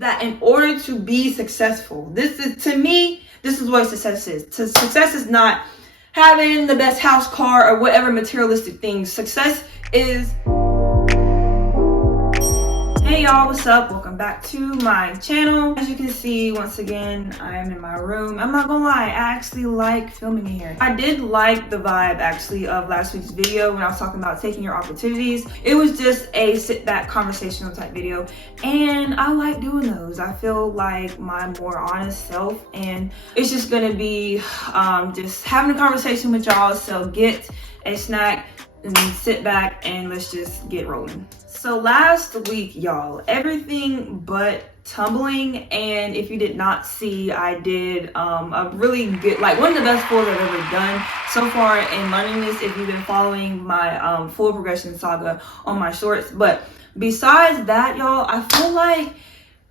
that in order to be successful, this is what success is. Success is not having the best house, car, or whatever materialistic things. Success is... Hey y'all, what's up? Welcome back to my channel. As you can see, once again, I am in my room. I'm not gonna lie, I actually like filming in here. I did like the vibe actually of last week's video when I was talking about taking your opportunities. It was just a sit back conversational type video, and I like doing those. I feel like my more honest self, and it's just gonna be just having a conversation with y'all. So get a snack and then sit back and let's just get rolling. So last week, y'all, everything but tumbling, and if you did not see, I did a really good, like one of the best pulls I've ever done so far in learning this, if you've been following my full progression saga on my shorts. But besides that, y'all, I feel like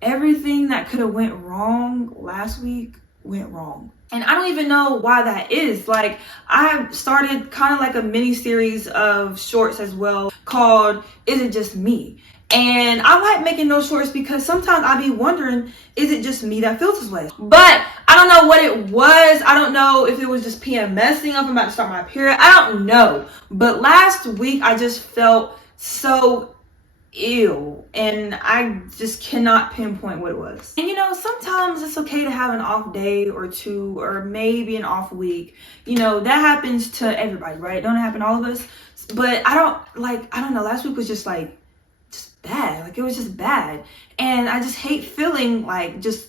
everything that could have went wrong last week went wrong. And I don't even know why that is. Like, I started kind of like a mini series of shorts as well called Is It Just Me? And I like making those shorts because sometimes I be wondering, is it just me that feels this way? But I don't know what it was. I don't know if it was just PMSing up. I'm about to start my period. I don't know. But last week I just felt so ill, and I just cannot pinpoint what it was. And you know, sometimes it's okay to have an off day or two, or maybe an off week. You know, that happens to everybody, right? Don't it happen to all of us? But I don't know, last week was just like bad. Like, it was just bad, and I just hate feeling like just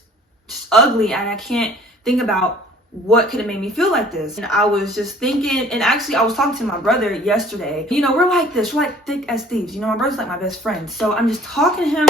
ugly, and I can't think about what could have made me feel like this. And I was just thinking, and actually I was talking to my brother yesterday. You know, we're like this, we're like thick as thieves. You know, my brother's like my best friend. So I'm just talking to him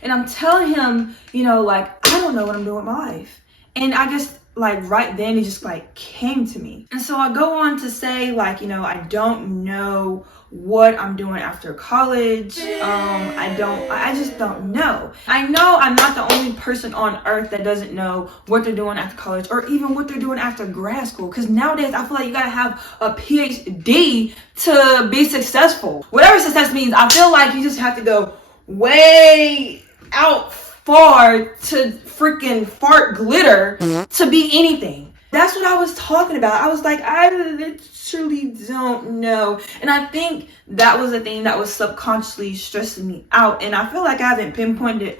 and I'm telling him, you know, like, I don't know what I'm doing with my life. And I just, like, right then it just like came to me. And so I go on to say, like, you know, I don't know what I'm doing after college. I just don't know. I know I'm not the only person on earth that doesn't know what they're doing after college, or even what they're doing after grad school. Because nowadays I feel like you gotta have a PhD to be successful. Whatever success means, I feel like you just have to go way out far to freaking fart glitter to be anything. That's what I was talking about. I was like, I literally don't know. And I think that was the thing that was subconsciously stressing me out. And I feel like I haven't pinpointed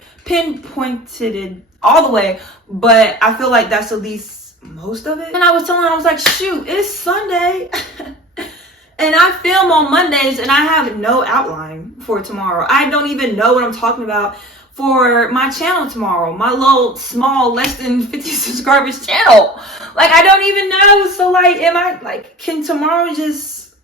it all the way, but I feel like that's at least most of it. And I was telling her, I was like, shoot, it's Sunday. And I film on Mondays and I have no outline for tomorrow. I don't even know what I'm talking about for my channel tomorrow, my little small less than 50 subscribers channel. Like, I don't even know. So like, can tomorrow just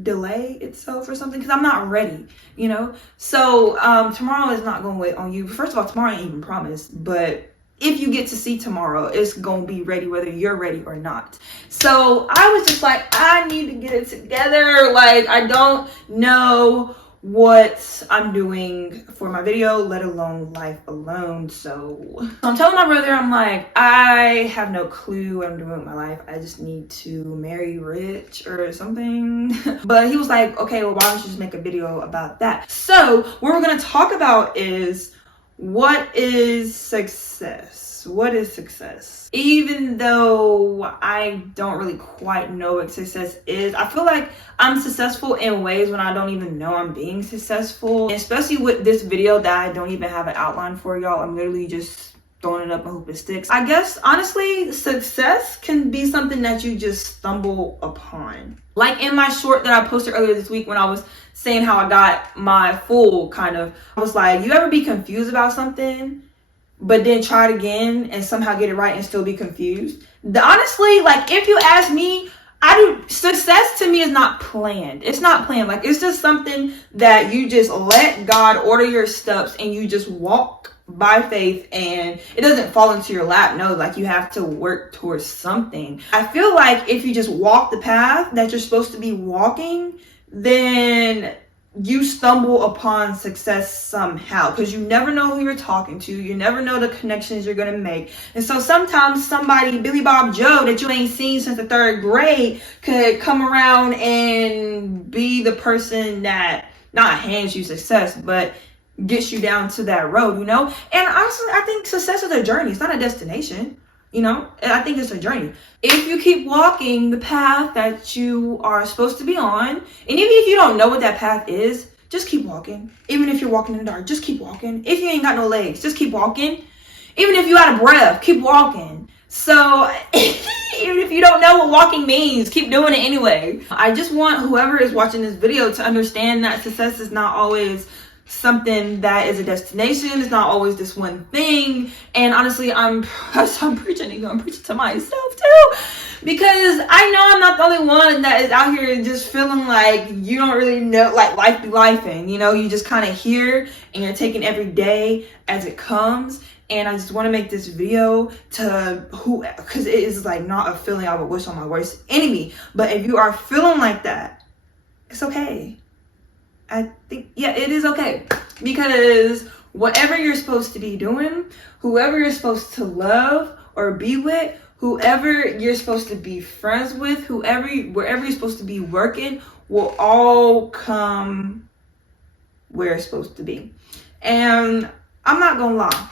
delay itself or something? Because I'm not ready, you know? So tomorrow is not gonna wait on you. First of all, tomorrow ain't even promised, but if you get to see tomorrow, it's gonna be ready whether you're ready or not. So I was just like, I need to get it together. Like, I don't know what I'm doing for my video, let alone life alone. So I'm telling my brother, I'm like, I have no clue what I'm doing with my life. I just need to marry rich or something. But he was like, okay, well, why don't you just make a video about that? So what we're gonna talk about is, what is success? What is success? Even though I don't really quite know what success is, I feel like I'm successful in ways when I don't even know I'm being successful. And especially with this video that I don't even have an outline for, y'all. I'm literally just throwing it up and hope it sticks. I guess, honestly, success can be something that you just stumble upon. Like in my short that I posted earlier this week when I was saying how I got my full kind of, I was like, you ever be confused about something, but then try it again and somehow get it right and still be confused? Honestly, like, if you ask me, success to me is not planned. It's not planned. Like, it's just something that you just let God order your steps and you just walk by faith, and it doesn't fall into your lap. No, like, you have to work towards something. I feel like if you just walk the path that you're supposed to be walking, then you stumble upon success somehow, because you never know who you're talking to. You never know the connections you're going to make. And so sometimes somebody, Billy Bob Joe, that you ain't seen since the 3rd grade could come around and be the person that not hands you success, but gets you down to that road, you know? And honestly, I think success is a journey. It's not a destination, you know? And I think it's a journey. If you keep walking the path that you are supposed to be on, and even if you don't know what that path is, just keep walking. Even if you're walking in the dark, just keep walking. If you ain't got no legs, just keep walking. Even if you're out of breath, keep walking. So even if you don't know what walking means, keep doing it anyway. I just want whoever is watching this video to understand that success is not always something that is a destination. It's not always this one thing. And honestly, I'm preaching to myself too, because I know I'm not the only one that is out here just feeling like you don't really know, like life be lifing, you know, you just kind of here and you're taking every day as it comes. And I just want to make this video to because it is like not a feeling I would wish on my worst enemy. But if you are feeling like that, it's okay. I think, yeah, it is okay. Because whatever you're supposed to be doing, whoever you're supposed to love or be with, whoever you're supposed to be friends with, wherever you're supposed to be working, will all come where it's supposed to be. And I'm not gonna lie.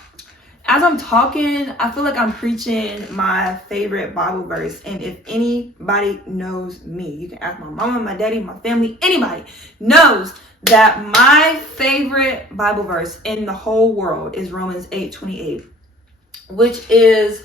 As I'm talking, I feel like I'm preaching my favorite Bible verse. And if anybody knows me, you can ask my mama, my daddy, my family, anybody knows that my favorite Bible verse in the whole world is Romans 8:28, which is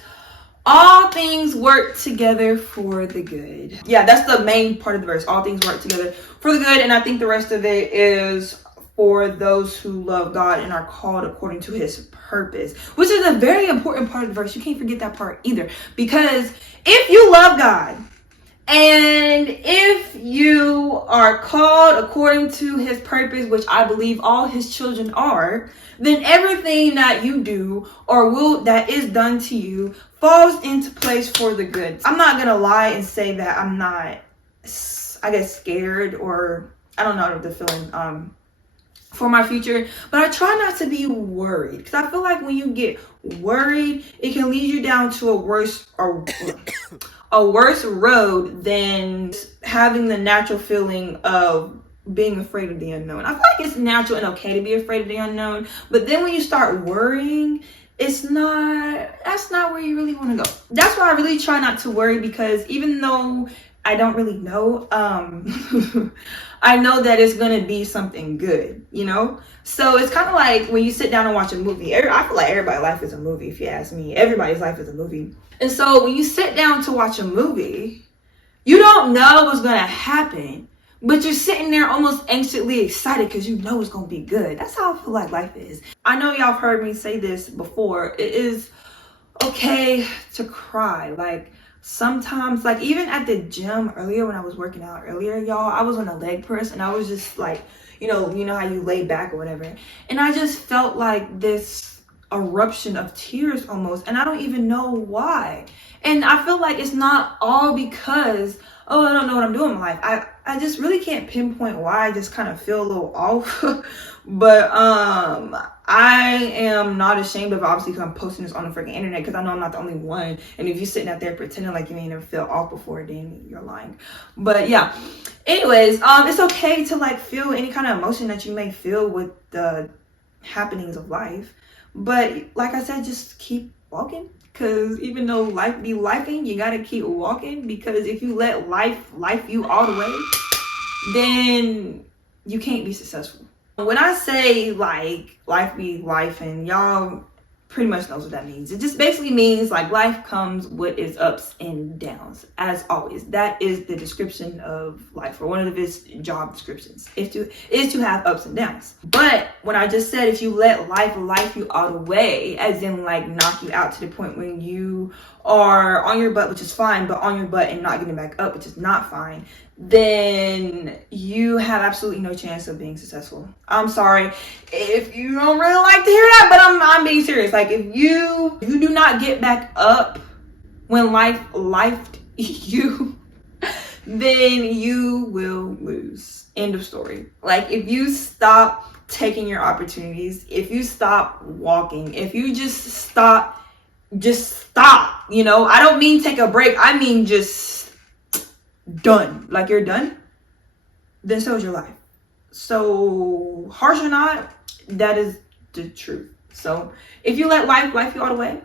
all things work together for the good. Yeah, that's the main part of the verse. All things work together for the good. And I think the rest of it is for those who love God and are called according to his purpose, which is a very important part of the verse. You can't forget that part either, because if you love God and if you are called according to his purpose, which I believe all his children are, then everything that you do or that is done to you falls into place for the good. I'm not gonna lie and say that I'm not, I guess, scared, or I don't know the feeling for my future, but I try not to be worried, because I feel like when you get worried, it can lead you down to a worse road than having the natural feeling of being afraid of the unknown. I feel like it's natural and okay to be afraid of the unknown, but then when you start worrying, that's not where you really want to go. That's why I really try not to worry, because even though I don't really know, I know that it's gonna be something good, you know? So it's kind of like when you sit down and watch a movie. I feel like everybody's life is a movie, if you ask me. Everybody's life is a movie. And so when you sit down to watch a movie, you don't know what's gonna happen, but you're sitting there almost anxiously excited because you know it's gonna be good. That's how I feel like life is. I know y'all have heard me say this before. It is okay to cry. Like, sometimes, like even at the gym earlier when I was working out earlier, y'all, I was on a leg press and I was just like, you know how you lay back or whatever. And I just felt like this eruption of tears almost, and I don't even know why. And I feel like it's not all because, oh, I don't know what I'm doing in my life. I just really can't pinpoint why. I just kind of feel a little off. But I am not ashamed of it, obviously, because I'm posting this on the freaking internet, because I know I'm not the only one. And if you're sitting out there pretending like you ain't never felt off before, then you're lying. But yeah, anyways, it's okay to like feel any kind of emotion that you may feel with the happenings of life. But like I said, just keep walking, because even though life be lifing, you gotta keep walking, because if you let life you all the way, then you can't be successful. When I say like life be life, and y'all pretty much knows what that means. It just basically means like life comes with its ups and downs, as always. That is the description of life, or one of its job descriptions, is to have ups and downs. But when I just said if you let life you all the way, as in like knock you out to the point when you are on your butt, which is fine, but on your butt and not getting back up, which is not fine, then you have absolutely no chance of being successful. I'm sorry if you don't really like to hear that, but I'm being serious. Like if you do not get back up when life lifed you, then you will lose. End of story. Like if you stop taking your opportunities, if you stop walking, if you just stop, you know, I don't mean take a break, I mean just done, like you're done, then so is your life. So harsh or not, That is the truth. So if you let life you all the way,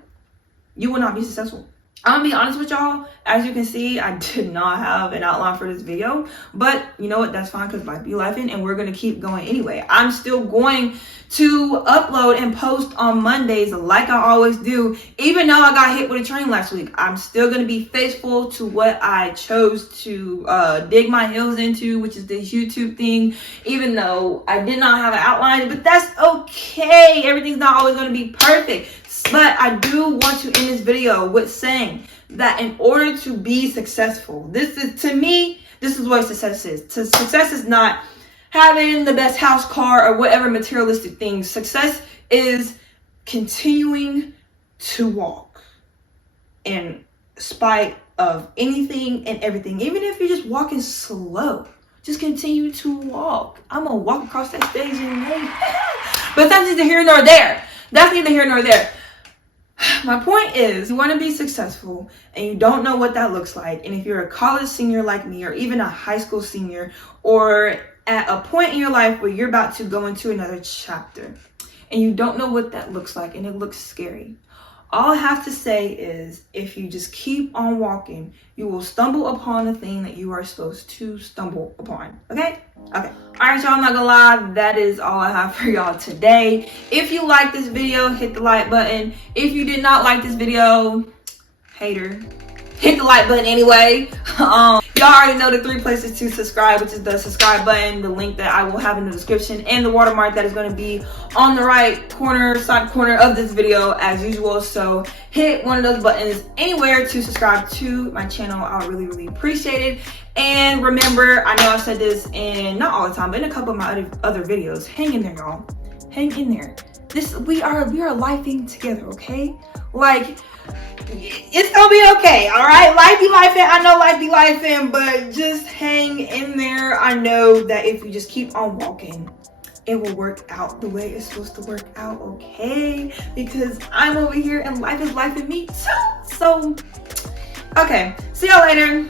you will not be successful. I'm gonna be honest with y'all. As you can see, I did not have an outline for this video, but you know what? That's fine, because life be lifing, and we're gonna keep going anyway. I'm still going to upload and post on Mondays like I always do. Even though I got hit with a train last week, I'm still gonna be faithful to what I chose to dig my heels into, which is this YouTube thing. Even though I did not have an outline, but that's okay. Everything's not always gonna be perfect. But I do want to end this video with saying that in order to be successful, to me, this is what success is. Success is not having the best house, car, or whatever materialistic things. Success is continuing to walk in spite of anything and everything. Even if you're just walking slow, just continue to walk. I'm gonna walk across that stage and but that's neither here nor there. That's neither here nor there. My point is, you want to be successful and you don't know what that looks like. And if you're a college senior like me, or even a high school senior, or at a point in your life where you're about to go into another chapter and you don't know what that looks like and it looks scary, all I have to say is, if you just keep on walking, you will stumble upon the thing that you are supposed to stumble upon. Okay? Okay. Alright, y'all, I'm not gonna lie, that is all I have for y'all today. If you like this video, hit the like button. If you did not like this video, hater, hit the like button anyway. Y'all already know the 3 places to subscribe, which is the subscribe button, the link that I will have in the description, and the watermark that is going to be on the right corner, side corner of this video as usual. So hit one of those buttons anywhere to subscribe to my channel. I would really appreciate it. And remember, I know I've said this in, not all the time, but in a couple of my other videos, hang in there, y'all. Hang in there. We are lifing together, okay? Like, it's gonna be okay, all right? Life be lifing. I know life be lifing, but just hang in there. I know that if you just keep on walking, it will work out the way it's supposed to work out, okay? Because I'm over here and life is lifing me too. So, okay, see y'all later.